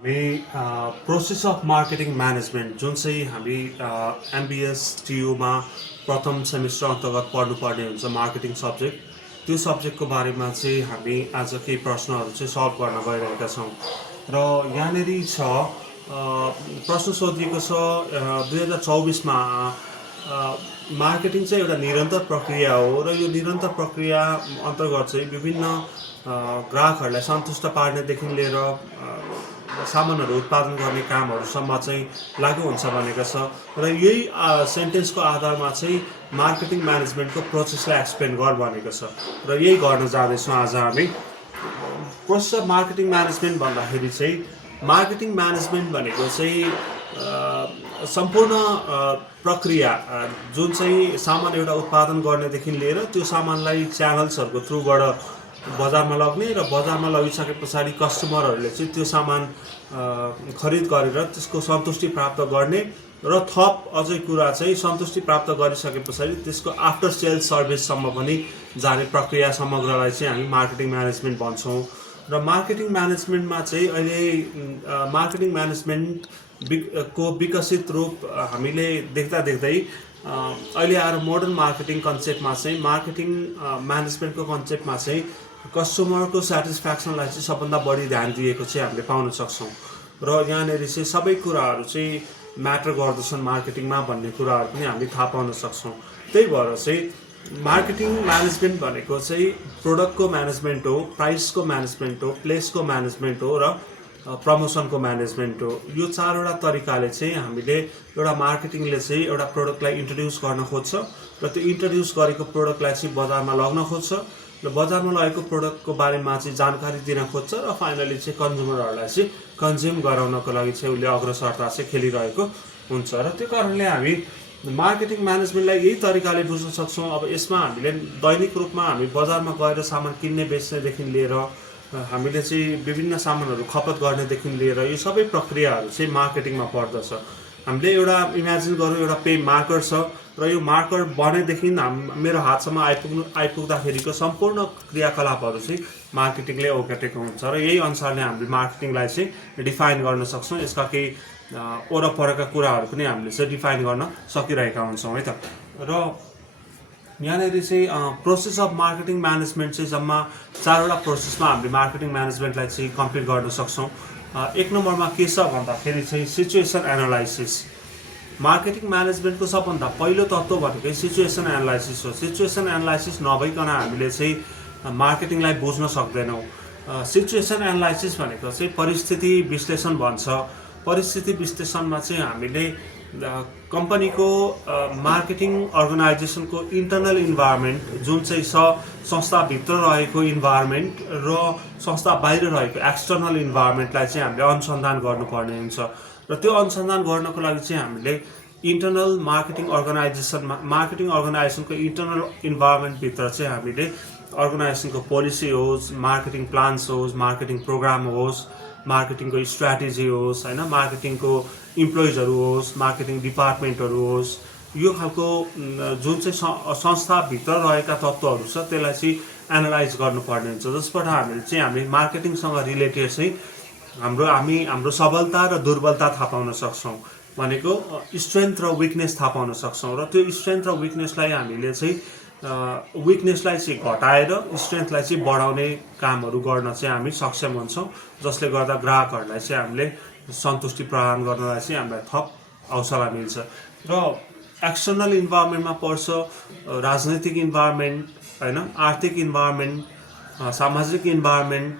हामी process of marketing management जुन चाहिँ हामी एमबिएस टियुमा प्रथम सेमिस्टर अन्तर्गत पढ्नुपर्ने हुन्छ मार्केटिङ सब्जेक्ट, त्यो सब्जेक्टको बारेमा चाहिँ हामी आज केही प्रश्नहरू चाहिँ सल्भ गर्न गइरहेका छौँ। र यहाँनिर छ प्रश्न सोधिएको छ 2024मा मार्केटिङ चाहिँ एउटा निरन्तर प्रक्रिया हो र यो निरन्तर प्रक्रिया अन्तर्गत चाहिँ विभिन्न ग्राहकहरूलाई सन्तुष्ट पार्नेदेखि लिएर सामानहरू उत्पादन गर्ने कामहरूसम्म चाहिँ लागू हुन्छ भनेको छ। र यही सेन्टेन्सको आधारमा चाहिँ मार्केटिङ म्यानेजमेन्टको प्रोसेसलाई एक्सप्लेन गर भनेको छ र यही गर्न जाँदैछौँ आज हामी। प्रोसेस अफ मार्केटिङ म्यानेजमेन्ट भन्दाखेरि चाहिँ मार्केटिङ म्यानेजमेन्ट भनेको चाहिँ सम्पूर्ण प्रक्रिया जुन चाहिँ सामान एउटा उत्पादन गर्नेदेखि लिएर त्यो सामानलाई च्यानल्सहरूको थ्रुबाट बजारमा लग्ने र बजारमा लगिसके पछाडि कस्टमरहरूले चाहिँ त्यो सामान खरिद गरेर त्यसको सन्तुष्टि प्राप्त गर्ने र थप अझै कुरा चाहिँ सन्तुष्टि प्राप्त गरिसके पछाडि त्यसको आफ्टर सेल्स सर्भिससम्म पनि जाने प्रक्रिया समग्रलाई चाहिँ हामी मार्केटिङ म्यानेजमेन्ट भन्छौँ। र मार्केटिङ म्यानेजमेन्टमा चाहिँ अहिले मार्केटिङ म्यानेजमेन्ट को विकसित रूप हामीले देख्दा देख्दै अहिले आएर मोडर्न मार्केटिङ कन्सेप्टमा चाहिँ मार्केटिङ म्यानेजमेन्टको कन्सेप्टमा चाहिँ कस्टमरको सेटिस्फ्याक्सनलाई चाहिँ सबभन्दा बढी ध्यान दिएको चाहिँ हामीले पाउन सक्छौँ। र यहाँनिर चाहिँ सबै कुराहरू चाहिँ म्याटर गर्दछन् मार्केटिङमा भन्ने कुराहरू पनि हामी थाहा पाउन सक्छौँ। त्यही भएर चाहिँ मार्केटिङ म्यानेजमेन्ट भनेको चाहिँ प्रोडक्टको म्यानेजमेन्ट हो, प्राइसको म्यानेजमेन्ट हो, प्लेसको म्यानेजमेन्ट हो र प्रमोसनको म्यानेजमेन्ट हो। यो चारवटा तरिकाले चाहिँ हामीले एउटा मार्केटिङले चाहिँ एउटा प्रोडक्टलाई इन्ट्रोड्युस गर्न खोज्छ र त्यो इन्ट्रोड्युस गरेको प्रोडक्टलाई चाहिँ बजारमा लग्न खोज्छ र बजारमा लगेको प्रोडक्टको बारेमा चाहिँ जानकारी दिन खोज्छ र फाइनली चाहिँ कन्ज्युमरहरूलाई चाहिँ कन्ज्युम गराउनको लागि चाहिँ उसले अग्रसरता चाहिँ खेलिरहेको हुन्छ। र त्यो कारणले हामी मार्केटिङ म्यानेजमेन्टलाई यही तरिकाले बुझ्न सक्छौँ। अब यसमा हामीले दैनिक रूपमा हामी बजारमा गएर सामान किन्ने बेच्नेदेखि लिएर हामीले चाहिँ विभिन्न सामानहरू खपत गर्नेदेखि लिएर यो सबै प्रक्रियाहरू चाहिँ मार्केटिङमा पर्दछ। हामीले एउटा इमेजिन गरौँ एउटा पे मार्कर छ र यो मार्कर बनेदेखि मेरो हातसम्म आइपुग्दाखेरिको सम्पूर्ण क्रियाकलापहरू चाहिँ मार्केटिङले ओगटेको हुन्छ र यही अनुसारले हामीले मार्केटिङलाई चाहिँ डिफाइन गर्न सक्छौँ। यसका केही वरपरका कुराहरू पनि हामीले चाहिँ डिफाइन गर्न सकिरहेका हुन्छौँ है त। र यहाँनिर चाहिँ प्रोसेस अफ मार्केटिङ म्यानेजमेन्ट चाहिँ जम्मा चारवटा प्रोसेसमा हामीले मार्केटिङ म्यानेजमेन्टलाई चाहिँ कम्प्लिट गर्न सक्छौँ। एक नम्बरमा के छ भन्दाखेरि चाहिँ सिचुएसन एनालाइसिस। मार्केटिङ म्यानेजमेन्टको सबभन्दा पहिलो तत्त्व भनेकै सिचुएसन एनालाइसिस हो। सिचुएसन एनालाइसिस नभइकन हामीले चाहिँ मार्केटिङलाई बुझ्न सक्दैनौँ। सिचुएसन एनालाइसिस भनेको चाहिँ परिस्थिति विश्लेषण भन्छ। परिस्थिति विश्लेषणमा चाहिँ हामीले कम्पनीको मार्केटिङ अर्गनाइजेसनको इन्टरनल इन्भाइरोमेन्ट जुन चाहिँ संस्थाभित्र रहेको इन्भाइरोमेन्ट र संस्था बाहिर रहेको एक्सटर्नल इन्भाइरोमेन्टलाई चाहिँ हामीले अनुसन्धान गर्नुपर्ने हुन्छ। र त्यो अनुसन्धान गर्नको लागि चाहिँ हामीले इन्टरनल मार्केटिङ अर्गनाइजेसनको इन्टरनल इन्भाइरोमेन्टभित्र चाहिँ हामीले अर्गनाइजेसनको पोलिसी होस्, मार्केटिङ प्लान्स होस्, मार्केटिङ प्रोग्राम होस्, मार्केटिङको स्ट्राटेजी होस्, होइन, मार्केटिङको इम्प्लोइजहरू होस्, मार्केटिङ डिपार्टमेन्टहरू होस्, यो खालको जुन चाहिँ संस्थाभित्र रहेका तत्त्वहरू छ त्यसलाई चाहिँ एनालाइज गर्नुपर्ने हुन्छ। जसबाट हामी मार्केटिङसँग रिलेटेड चाहिँ हाम्रो सबलता र दुर्बलता थाहा पाउन सक्छौँ। भनेको स्ट्रेन्थ र विकनेस थाहा पाउन सक्छौँ र त्यो स्ट्रेन्थ र विकनेसलाई हामीले चाहिँ घटाएर स्ट्रेन्थलाई चाहिँ बढाउने कामहरू गर्न चाहिँ हामी सक्षम हुन्छौँ, जसले गर्दा ग्राहकहरूलाई चाहिँ हामीले सन्तुष्टि प्रदान गर्नलाई चाहिँ हामीलाई थप हौसला मिल्छ। र एक्सटर्नल इन्भाइरोमेन्टमा पर्छ राजनैतिक इन्भाइरोमेन्ट, होइन, आर्थिक इन्भाइरोमेन्ट, सामाजिक इन्भाइरोमेन्ट,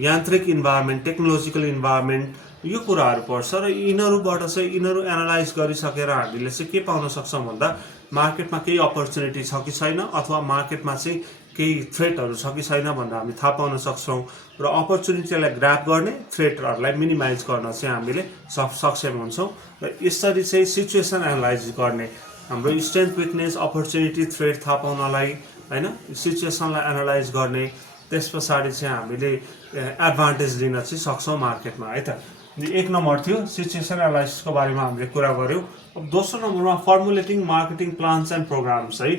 यान्त्रिक इन्भाइरोमेन्ट, टेक्नोलोजिकल इन्भाइरोमेन्ट, यो कुराहरू पर्छ। र यिनीहरू एनालाइज गरिसकेर हामीले चाहिँ के पाउन सक्छौँ भन्दा मार्केटमा केही अपर्च्युनिटी छ कि छैन अथवा मार्केटमा चाहिँ केही थ्रेटहरू छ कि छैन भनेर हामी थाहा पाउन सक्छौँ। र अपर्च्युनिटीलाई ग्राब गर्ने, थ्रेटहरूलाई मिनिमाइज गर्न चाहिँ हामीले सक्षम हुन्छौँ। र यसरी चाहिँ सिचुएसन एनालाइज गर्ने, हाम्रो स्ट्रेन्थ, विकनेस, अपर्च्युनिटी, थ्रेट थाहा पाउनलाई, होइन, सिचुएसनलाई एनालाइज गर्ने, त्यस पछाडि चाहिँ हामीले एडभान्टेज लिन चाहिँ सक्छौँ मार्केटमा है त। एक नम्बर थियो सिचुएसन एनालाइसिसको बारेमा हामीले कुरा गऱ्यौँ। अब दोस्रो नम्बरमा formulating marketing plans and programs है।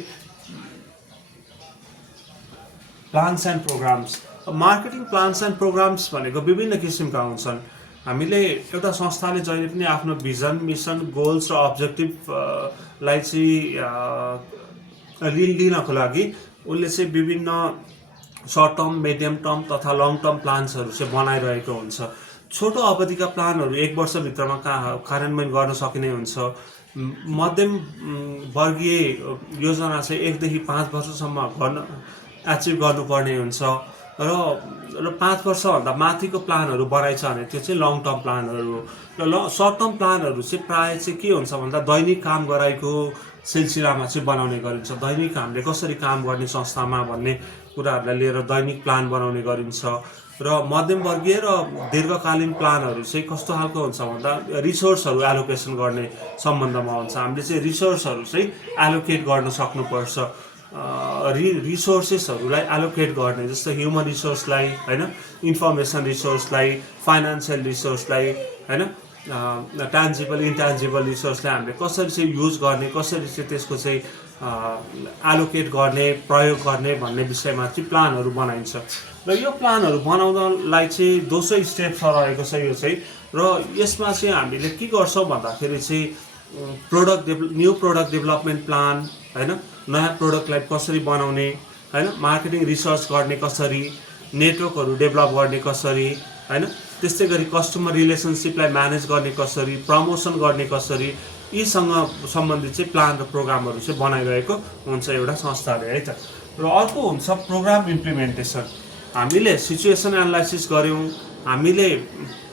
Plans and programs marketing plans and programs भनेको विभिन्न किसिमका हुन्छन्। हामीले एउटा संस्थाले जहिले पनि आफ्नो भिजन, मिसन, गोल्स र अब्जेक्टिभलाई चाहिँ लिनको लागि उसले चाहिँ विभिन्न सर्ट टर्म, मिडियम टर्म तथा लङ टर्म प्लान्सहरू चाहिँ बनाइरहेको हुन्छ। छोटो अवधिका प्लानहरू 1 वर्षभित्रमा कार्यान्वयन गर्न सकिने हुन्छ। मध्यम वर्गीय योजना चाहिँ 1 देखि 5 वर्षसम्म एचिभ गर्नुपर्ने हुन्छ र 5 वर्षभन्दा माथिको प्लानहरू बनाइछ भने त्यो चाहिँ लङ टर्म प्लानहरू हो। र सर्ट टर्म प्लानहरू चाहिँ प्रायः चाहिँ के हुन्छ भन्दा दैनिक काम गराएको सिलसिलामा चाहिँ बनाउने गरिन्छ। दैनिक हामीले कसरी काम गर्ने संस्थामा भन्ने कुराहरूलाई लिएर दैनिक प्लान बनाउने गरिन्छ। र मध्यम वर्गीय र दीर्घकालीन प्लानहरू चाहिँ कस्तो खालको हुन्छ भन्दा रिसोर्सहरू एलोकेसन गर्ने सम्बन्धमा हुन्छ। हामीले चाहिँ रिसोर्सहरू चाहिँ एलोकेट गर्न सक्नुपर्छ। रिसोर्सेसहरूलाई एलोकेट गर्ने, जस्तै ह्युमन रिसोर्सलाई होइन, इन्फर्मेसन रिसोर्सलाई, फाइनेन्सियल रिसोर्सलाई होइन, ट्यान्जिबल इन्ट्यान्जिबल रिसोर्सलाई हामीले कसरी चाहिँ युज गर्ने, कसरी चाहिँ त्यसको चाहिँ एलोकेट गर्ने, प्रयोग गर्ने भन्ने विषयमा चाहिँ प्लानहरू बनाइन्छ। र यो प्लानहरू बनाउनलाई चाहिँ दोस्रो स्टेप रहेको छ यो चाहिँ। र यसमा चाहिँ हामीले के गर्छौँ भन्दाखेरि चाहिँ न्यू प्रोडक्ट डेभलपमेन्ट प्लान होइन, नयाँ प्रोडक्टलाई कसरी बनाउने होइन, मार्केटिङ रिसर्च गर्ने कसरी, नेटवर्कहरू डेभलप गर्ने कसरी होइन, त्यस्तै गरी कस्टमर रिलेसनसिपलाई म्यानेज गर्ने कसरी, प्रमोसन गर्ने कसरी, यीसँग सम्बन्धित चाहिँ प्लान र प्रोग्रामहरू चाहिँ बनाइरहेको हुन्छ एउटा संस्थाले है त। र अर्को हुन्छ प्रोग्राम इम्प्लिमेन्टेसन। हामीले सिचुएसन एनालाइसिस गऱ्यौँ, हामीले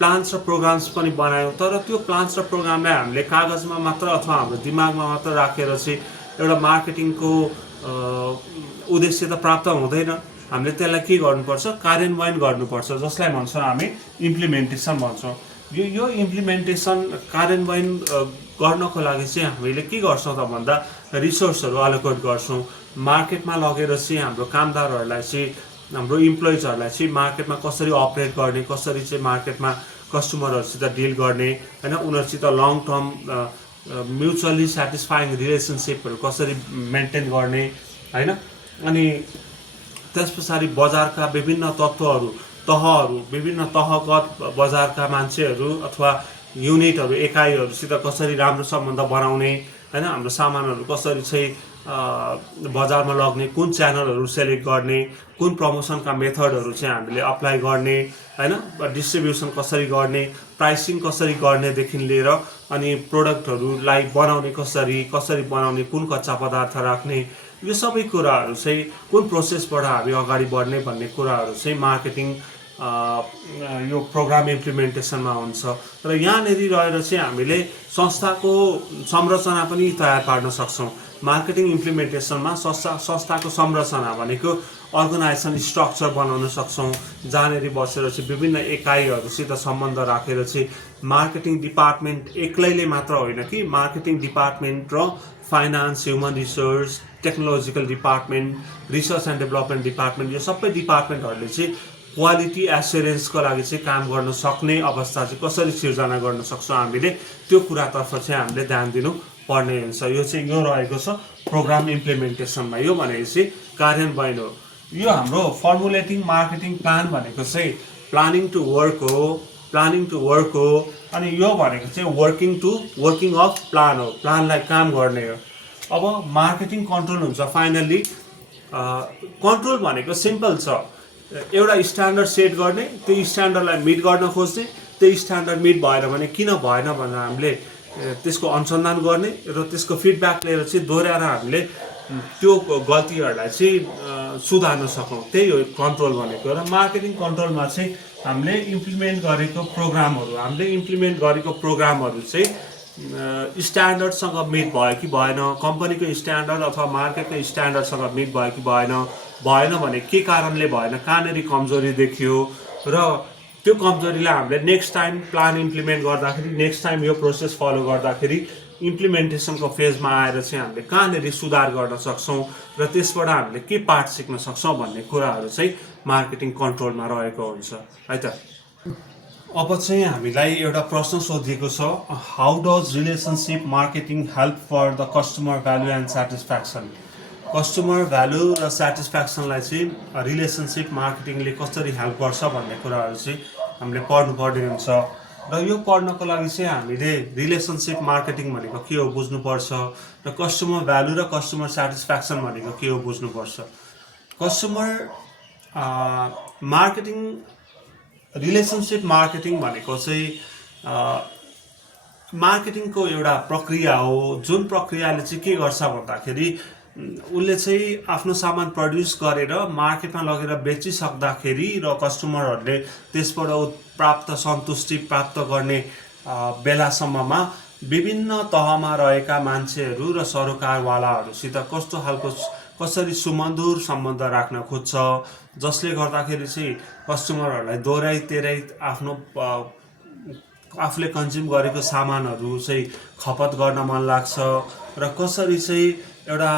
प्लान्स र प्रोग्राम्स पनि बनायौँ, तर त्यो प्लान्स र प्रोग्रामलाई हामीले कागजमा मात्र अथवा हाम्रो दिमागमा मात्र राखेर चाहिँ एउटा मार्केटिङको उद्देश्य त प्राप्त हुँदैन। हामीले त्यसलाई के गर्नुपर्छ, कार्यान्वयन गर्नुपर्छ, जसलाई भन्छौँ हामी इम्प्लिमेन्टेसन भन्छौँ। यो इम्प्लिमेन्टेसन कार्यान्वयन गर्नको लागि चाहिँ हामीले के गर्छौँ त भन्दा रिसोर्सहरू एलोकेट गर्छौँ। मार्केटमा लगेर चाहिँ हाम्रो कामदारहरूलाई चाहिँ, हाम्रो इम्प्लोइजहरूलाई चाहिँ मार्केटमा कसरी अपरेट गर्ने, कसरी चाहिँ मार्केटमा कस्टमरहरूसित डिल गर्ने होइन, उनीहरूसित लङ टर्म म्युचुअली सेटिस्फाइङ रिलेसनसिपहरू कसरी मेन्टेन गर्ने होइन। अनि त्यस पछाडि बजारका विभिन्न तहहरू, विभिन्न तहगत बजारका मान्छेहरू अथवा युनिटहरू, एकाइहरूसित कसरी राम्रो सम्बन्ध बनाउने होइन, हाम्रो सामानहरू कसरी चाहिँ बजारमा लग्ने, कुन च्यानलहरू सेलेक्ट गर्ने, कुन प्रमोसनका मेथडहरू चाहिँ हामीले अप्लाई गर्ने होइन, डिस्ट्रिब्युसन कसरी गर्ने, प्राइसिङ कसरी गर्नेदेखि लिएर अनि प्रोडक्टहरूलाई बनाउने कसरी बनाउने, कुन कच्चा पदार्थ राख्ने, यो सबै कुराहरू चाहिँ कुन प्रोसेसबाट हामी अगाडि बढ्ने भन्ने कुराहरू चाहिँ मार्केटिङ यो प्रोग्राम इम्प्लिमेन्टेसनमा हुन्छ। र यहाँनिर रहेर चाहिँ हामीले संस्थाको संरचना पनि तयार पार्न सक्छौँ। मार्केटिङ इम्प्लिमेन्टेसनमा संस्थाको संरचना भनेको अर्गनाइजेसन स्ट्रक्चर बनाउन सक्छौँ, जहाँनिर बसेर चाहिँ विभिन्न एकाइहरूसित सम्बन्ध राखेर चाहिँ मार्केटिङ डिपार्टमेन्ट एक्लैले मात्र होइन कि मार्केटिङ डिपार्टमेन्ट र finance, human resource, technological department, research and development department, यो सबै डिपार्टमेन्टहरूले चाहिँ क्वालिटी एस्युरेन्सको लागि चाहिँ काम गर्न सक्ने अवस्था चाहिँ कसरी सिर्जना गर्न सक्छौँ हामीले, त्यो कुरातर्फ चाहिँ हामीले ध्यान दिनु पर्ने हुन्छ। यो चाहिँ यो रहेको छ प्रोग्राम इम्प्लिमेन्टेसनमा। यो भनेपछि कार्यान्वयन हो। यो हाम्रो फर्मुलेटिङ मार्केटिङ प्लान भनेको चाहिँ प्लानिङ टु वर्क हो। अनि यो भनेको चाहिँ वर्किङ अफ प्लान हो, प्लानलाई काम गर्ने हो। अब मार्केटिङ कन्ट्रोल हुन्छ। फाइनल्ली कन्ट्रोल भनेको सिम्पल छ, एउटा स्ट्यान्डर्ड सेट गर्ने, त्यो स्ट्यान्डर्डलाई मिट गर्न खोज्ने, त्यो स्ट्यान्डर्ड मिट भएर भने किन भएन भनेर हामीले त्यसको अनुसन्धान गर्ने र त्यसको फिडब्याक लिएर चाहिँ दोहोऱ्याएर हामीले त्यो गल्तीहरूलाई चाहिँ सुधार्न सकौँ, त्यही हो कन्ट्रोल भनेको। र मार्केटिङ कन्ट्रोलमा चाहिँ हामीले इम्प्लिमेन्ट गरेको प्रोग्रामहरू चाहिँ स्ट्यान्डर्डसँग मिट भयो कि भएन, कम्पनीको स्ट्यान्डर्ड अथवा मार्केटको स्ट्यान्डर्डसँग मिट भयो कि भएन भने के कारणले भएन, कहाँनिर कमजोरी देखियो, र त्यो कमजोरीलाई हामीले नेक्स्ट टाइम प्लान इम्प्लिमेन्ट गर्दाखेरि, नेक्स्ट टाइम यो प्रोसेस फलो गर्दाखेरि इम्प्लिमेन्टेसनको फेजमा आएर चाहिँ हामीले कहाँनिर सुधार गर्न सक्छौँ र त्यसबाट हामीले के पाठ सिक्न सक्छौँ भन्ने कुराहरू चाहिँ मार्केटिङ कन्ट्रोलमा रहेको हुन्छ है त। अब चाहिँ हामीलाई एउटा प्रश्न सोधिएको छ, how does relationship marketing help for the customer value and satisfaction. Customer value र सेटिस्फ्याक्सनलाई चाहिँ रिलेसनसिप मार्केटिङले कसरी हेल्प गर्छ भन्ने कुराहरू चाहिँ हामीले पढ्नुपर्ने हुन्छ। र यो पढ्नको लागि चाहिँ हामीले रिलेसनसिप मार्केटिङ भनेको के हो बुझ्नुपर्छ र कस्टमर भ्यालु र कस्टमर सेटिस्फ्याक्सन भनेको के हो बुझ्नुपर्छ। कस्टमर मार्केटिङ रिलेसनसिप मार्केटिङ भनेको चाहिँ मार्केटिङको एउटा प्रक्रिया हो, जुन प्रक्रियाले चाहिँ के गर्छ भन्दाखेरि उसले चाहिँ आफ्नो सामान प्रड्युस गरेर मार्केटमा लगेर बेचिसक्दाखेरि र कस्टमरहरूले त्यसबाट प्राप्त सन्तुष्टि प्राप्त गर्ने बेलासम्ममा विभिन्न तहमा रहेका मान्छेहरू र सरोकारवालाहरूसित कस्तो खालको कसरी सुमधुर सम्बन्ध राख्न खोज्छ, जसले गर्दाखेरि चाहिँ कस्टमरहरूलाई दोहोऱ्याइ तेह्राइ आफ्नो आफूले कन्ज्युम गरेको सामानहरू चाहिँ खपत गर्न मन लाग्छ र कसरी चाहिँ एउटा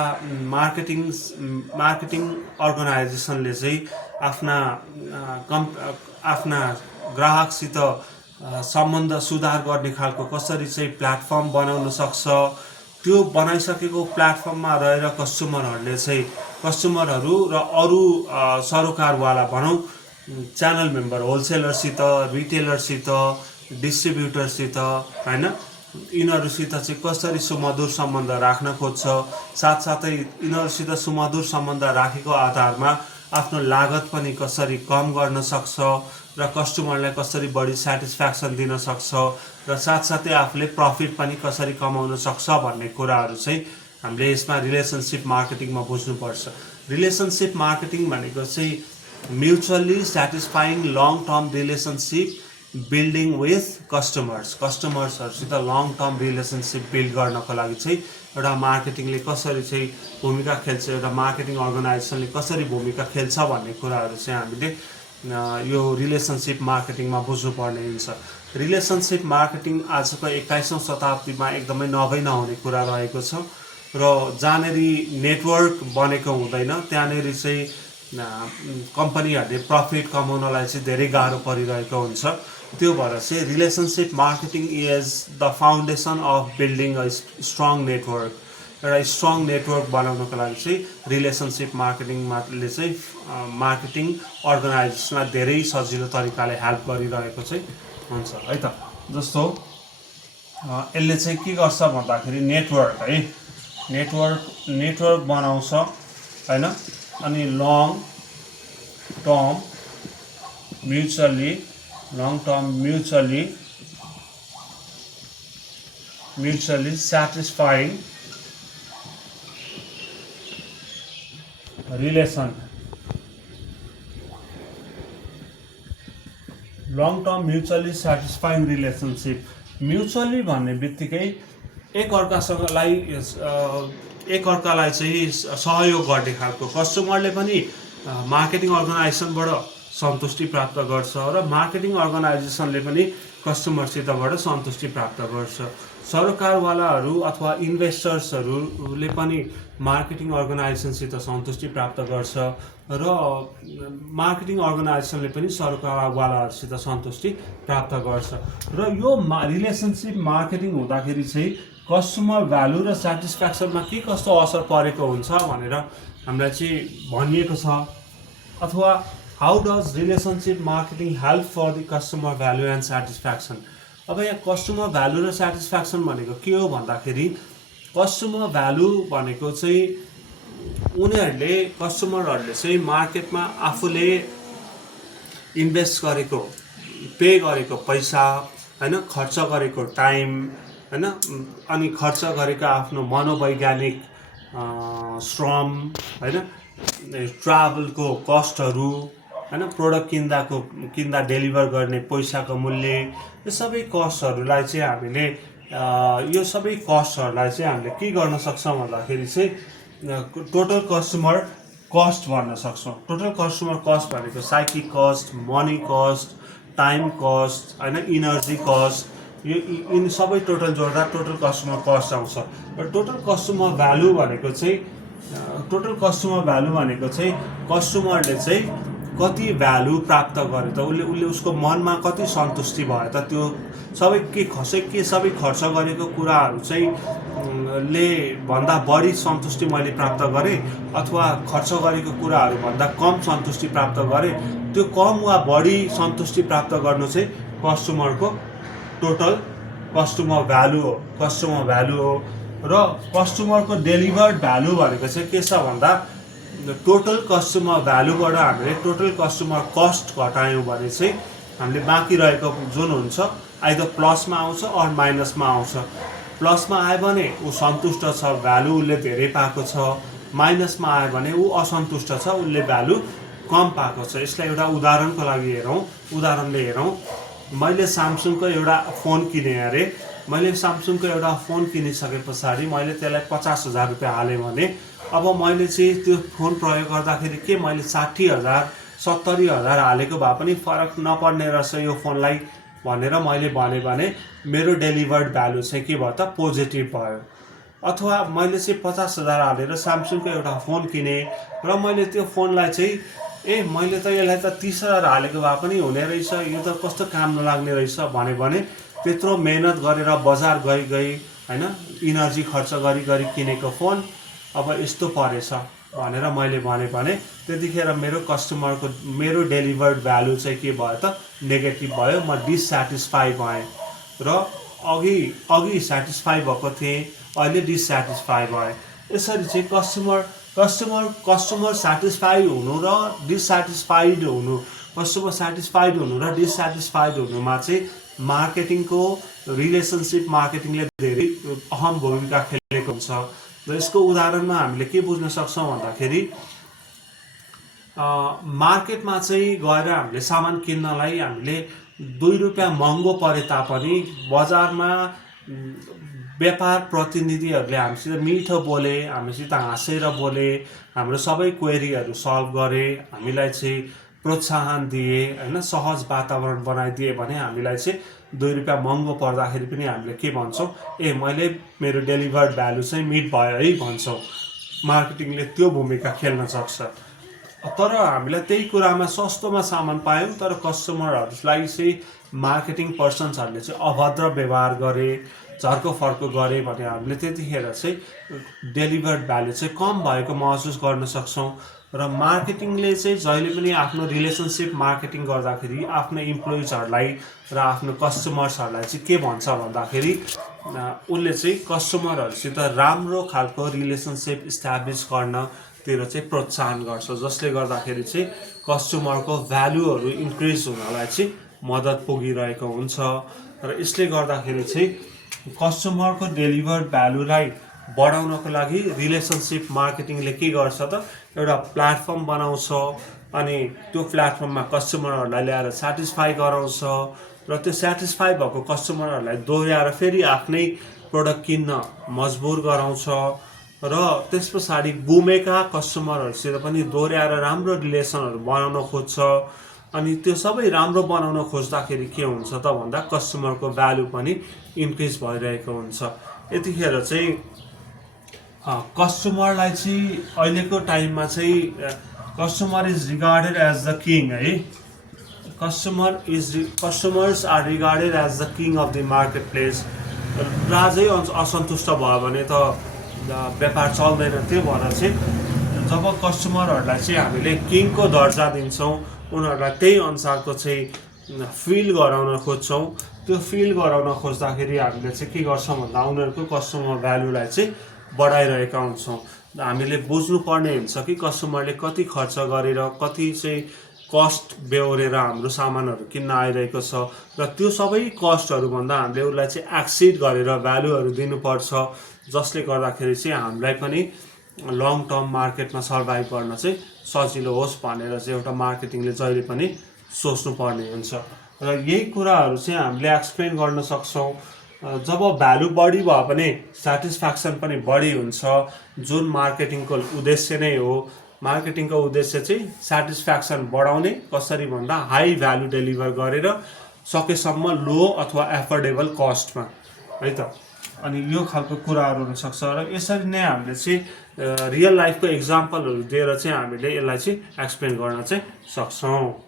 मार्केटिङ अर्गनाइजेसनले चाहिँ आफ्ना ग्राहकसित सम्बन्ध सुधार गर्ने खालको कसरी चाहिँ प्लेटफर्म बनाउन सक्छ। त्यो बनाइसकेको प्लेटफर्ममा रहेर कस्टमरहरू र अरू सरोकारवाला भनौँ च्यानल मेम्बर होलसेलरसित, रिटेलरसित, डिस्ट्रिब्युटरसित हैन यिनीहरूसित चाहिँ कसरी सुमधुर सम्बन्ध राख्न खोज्छ, साथसाथै यिनीहरूसित सुमधुर सम्बन्ध राखेको आधारमा आफ्नो लागत पनि कसरी कम गर्न सक्छ र कस्टमरलाई कसरी बढी सेटिस्फ्याक्सन दिन सक्छ र साथसाथै आफूले प्रफिट पनि कसरी कमाउन सक्छ भन्ने कुराहरू चाहिँ हामीले यसमा रिलेसनसिप मार्केटिङमा बुझ्नुपर्छ। रिलेसनसिप मार्केटिङ भनेको चाहिँ mutually satisfying long term relationship building with कस्टमर्सहरूसित लङ टर्म रिलेसनसिप बिल्ड गर्नको लागि चाहिँ एउटा मार्केटिङले कसरी चाहिँ भूमिका खेल्छ, एउटा मार्केटिङ अर्गनाइजेसनले कसरी भूमिका खेल्छ भन्ने कुराहरू चाहिँ हामीले यो रिलेसनसिप मार्केटिङमा बुझ्नुपर्ने हुन्छ। रिलेसनसिप मार्केटिङ आजको 21औं शताब्दीमा एकदमै नहुने कुरा रहेको छ र जहाँनिर नेटवर्क बनेको हुँदैन त्यहाँनिर चाहिँ कम्पनीहरूले प्रफिट कमाउनलाई चाहिँ धेरै गाह्रो परिरहेको हुन्छ। त्यो भएर चाहिँ relationship marketing is the foundation of building a strong network. एउटा स्ट्रङ नेटवर्क बनाउनको लागि चाहिँ रिलेसनसिप मार्केटिङले चाहिँ मार्केटिङ अर्गनाइजेसनलाई धेरै सजिलो तरिकाले हेल्प गरिरहेको चाहिँ हुन्छ है त। जस्तो यसले चाहिँ के गर्छ भन्दाखेरि नेटवर्क बनाउँछ हैन, अनि long term mutually satisfying relation, long term mutually satisfying relationship. Mutually भन्ने बित्तिकै एकअर्कालाई चाहिँ सहयोग गर्ने खालको, कस्टमरले पनि मार्केटिङ अर्गनाइजेसनबाट सन्तुष्टि प्राप्त गर्छ र मार्केटिङ अर्गनाइजेसनले पनि कस्टमरसितबाट सन्तुष्टि प्राप्त गर्छ। सरोकारवालाहरू अथवा इन्भेस्टर्सहरूले पनि मार्केटिङ अर्गनाइजेसनसित सन्तुष्टि प्राप्त गर्छ र मार्केटिङ अर्गनाइजेसनले पनि सरोकारवालाहरूसित सन्तुष्टि प्राप्त गर्छ। र यो रिलेसनसिप मार्केटिङ हुँदाखेरि चाहिँ कस्टमर भ्यालु र सेटिस्फ्याक्सनमा के कस्तो असर परेको हुन्छ भनेर हामीलाई चाहिँ भनिएको छ। अथवा how does relationship marketing help for the customer value and satisfaction. अब यहाँ कस्टमर भ्यालु र सेटिस्फ्याक्सन भनेको के हो भन्दाखेरि कस्टमर भ्यालु भनेको चाहिँ कस्टमरहरूले चाहिँ मार्केटमा आफूले इन्भेस्ट गरेको पे गरेको पैसा हैन, खर्च गरेको टाइम हैन, अनि खर्च गरेको आफ्नो मनोवैज्ञानिक श्रम हैन, ट्राभलको कस्टहरू हैन, प्रोडक्ट किन्दा डेलिभर गर्ने पैसाको मूल्य, यो सबै कस्टहरूलाई चाहिँ हामीले के गर्न सक्छौँ भन्दाखेरि चाहिँ टोटल कस्टमर कस्ट भन्न सक्छौँ। टोटल कस्टमर कस्ट भनेको psychic cost, money cost, time cost हैन, इनर्जी कस्ट, यो यिनी सबै टोटल जोड्दा टोटल कस्टमर कस्ट आउँछ। र टोटल कस्टमर भ्यालु भनेको चाहिँ कस्टमरले चाहिँ कति भ्यालु प्राप्त गरे त, उसले उसको मनमा कति सन्तुष्टि भयो त, त्यो सबै खर्च गरेको कुराहरू चाहिँ ले भन्दा बढी सन्तुष्टि मैले प्राप्त गरेँ अथवा खर्च गरेको कुराहरू भन्दा कम सन्तुष्टि प्राप्त गरेँ। त्यो कम वा बढी सन्तुष्टि प्राप्त गर्नु चाहिँ कस्टमरको टोटल कस्टमर भ्यालु हो र कस्टमरको डेलिभर्ड भ्यालु भनेको चाहिँ के छ भन्दा टोटल कस्टमर भ्यालुबाट हामीले टोटल कस्टमर कस्ट घटायौँ भने चाहिँ हामीले बाँकी रहेको जुन हुन्छ आइदर प्लसमा आउँछ अर माइनसमा आउँछ। प्लसमा आयो भने ऊ सन्तुष्ट छ, भ्यालु उसले धेरै पाएको छ, माइनसमा आयो भने ऊ असन्तुष्ट छ, उसले भ्यालु कम पाएको छ। यसलाई एउटा उदाहरणको लागि उदाहरणले हेरौँ। मैले स्यामसङको एउटा फोन किनेँ अरे, मैले स्यामसङको एउटा फोन किनिसके पछाडि मैले त्यसलाई 50,000 रुपियाँ हालेँ भने अब मैले चाहिँ त्यो फोन प्रयोग गर्दाखेरि के मैले 60,000 70,000 हालेको भए पनि फरक नपर्ने रहेछ यो फोनलाई भनेर मैले भने मेरो डेलिभर्ड भ्यालु चाहिँ के भयो त, पोजिटिभ भयो। अथवा मैले चाहिँ 50,000 हालेर स्यामसङको एउटा फोन किनेँ र मैले त्यो फोनलाई चाहिँ मैले त यसलाई त 30,000 हालेको भए पनि हुने रहेछ, यो त कस्तो काम नलाग्ने रहेछ भने त्यत्रो मेहनत गरेर बजार गई होइन, इनर्जी खर्च गरी किनेको फोन अब यस्तो परेछ भनेर मैले भने त्यतिखेर मेरो डेलिभर्ड भ्यालु चाहिँ के भयो त, नेगेटिभ भयो। म डिसस्याटिस्फाई भएँ र अघि स्याटिस्फाई भएको थिएँ, अहिले डिसस्याटिस्फाई भएँ। यसरी चाहिँ कस्टमर स्याटिस्फाई हुनु र डिसस्याटिस्फाइड हुनु, कस्टमर स्याटिस्फाइड हुनु र डिसस्याटिस्फाइड हुनुमा चाहिँ मार्केटिङको रिलेसनसिप मार्केटिङले धेरै अहम भूमिका खेलेको हुन्छ। र यसको उदाहरणमा हामीले के बुझ्न सक्छौँ भन्दाखेरि मार्केटमा चाहिँ गएर हामीले सामान किन्नलाई हामीले 2 रुपियाँ महँगो परे तापनि बजारमा व्यापार प्रतिनिधिहरूले हामीसित मिठो बोले, हामीसित हाँसेर बोले, हाम्रो सबै क्वेरीहरू सल्भ गरे, हामीलाई चाहिँ प्रोत्साहन दिए होइन, सहज वातावरण बनाइदिए भने हामीलाई चाहिँ 2 रुपियाँ महँगो पर्दाखेरि पनि हामीले के भन्छौँ, मैले मेरो डेलिभर्ड भ्यालु चाहिँ मिट भयो है भन्छौँ। मार्केटिङले त्यो भूमिका खेल्न सक्छ। तर हामीलाई त्यही कुरामा सस्तोमा सामान पायौँ तर कस्टमरहरूलाई चाहिँ मार्केटिङ पर्सन्सहरूले चाहिँ अभद्र व्यवहार गरे, झर्को फर्को गरे भने हामीले त्यतिखेर चाहिँ डेलिभर्ड भ्यालु चाहिँ कम भएको महसुस गर्न सक्छौँ। र मार्केटिङले चाहिँ जहिले पनि आफ्नो रिलेसनसिप मार्केटिङ गर्दाखेरि आफ्नो इम्प्लोइजहरूलाई र आफ्नो कस्टमर्सहरूलाई चाहिँ के भन्छ भन्दाखेरि उसले चाहिँ कस्टमरहरूसित राम्रो खालको रिलेसनसिप इस्टाब्लिस गर्नतिर चाहिँ प्रोत्साहन गर्छ, जसले गर्दाखेरि चाहिँ कस्टमरको भ्यालुहरू इन्क्रिज हुनलाई चाहिँ मद्दत पुगिरहेको हुन्छ। र यसले गर्दाखेरि चाहिँ कस्टमरको डेलिभर्ड भ्यालुलाई बढाउनको लागि रिलेसनसिप मार्केटिङले के गर्छ त, एउटा प्लेटफर्म बनाउँछ अनि त्यो प्लेटफर्ममा कस्टमरहरूलाई ल्याएर सेटिस्फाई गराउँछ र त्यो सेटिस्फाई भएको कस्टमरहरूलाई दोहोऱ्याएर फेरि आफ्नै प्रोडक्ट किन्न मजबुर गराउँछ र त्यस पछाडि गुमेका कस्टमरहरूसित पनि दोहोऱ्याएर राम्रो रिलेसनहरू बनाउन खोज्छ। अनि त्यो सबै राम्रो बनाउन खोज्दाखेरि के हुन्छ त भन्दा कस्टमरको भ्यालु पनि इन्क्रिज भइरहेको हुन्छ। यतिखेर चाहिँ कस्टमरलाई चाहिँ अहिलेको टाइममा चाहिँ customer is regarded as the king है, customers are regarded as the king of the marketplace. राजै असन्तुष्ट भयो भने त व्यापार चल्दैन। त्यो भएर चाहिँ जब कस्टमरहरूलाई चाहिँ हामीले किङको दर्जा दिन्छौँ, उनीहरूलाई त्यही अनुसारको चाहिँ फिल गराउन खोज्छौँ। त्यो फिल गराउन खोज्दाखेरि हामीले चाहिँ के गर्छौँ भन्दा उनीहरूको कस्टमर भ्यालुलाई चाहिँ बढाइरहेका हुन्छौँ। हामीले बुझ्नुपर्ने हुन्छ कि कस्टमरले कति खर्च गरेर कति चाहिँ कस्ट बेहोरेर हाम्रो सामानहरू किन्न आइरहेको छ र त्यो सबै कस्टहरूभन्दा हामीले उसलाई चाहिँ एक्सिड गरेर भ्यालुहरू दिनुपर्छ, जसले गर्दाखेरि चाहिँ हामीलाई पनि लङ टर्म मार्केटमा सर्भाइभ गर्न चाहिँ सजिलो होस् भनेर चाहिँ एउटा मार्केटिङले जहिले पनि सोच्नुपर्ने हुन्छ। र यही कुराहरू चाहिँ हामीले एक्सप्लेन गर्न सक्छौँ। जब भ्यालु बढी भयो भने सेटिस्फ्याक्सन पनि बढी हुन्छ, जुन मार्केटिङको उद्देश्य नै हो। मार्केटिङको उद्देश्य चाहिँ सेटिस्फ्याक्सन बढाउने, कसरी भन्दा हाई भ्यालु डेलिभर गरेर सकेसम्म लो अथवा एफोर्डेबल कस्टमा है त। अनि यो खालको कुराहरू हुनसक्छ र यसरी नै हामीले चाहिँ रियल लाइफको इक्जाम्पलहरू दिएर चाहिँ हामीले यसलाई चाहिँ एक्सप्लेन गर्न चाहिँ सक्छौँ।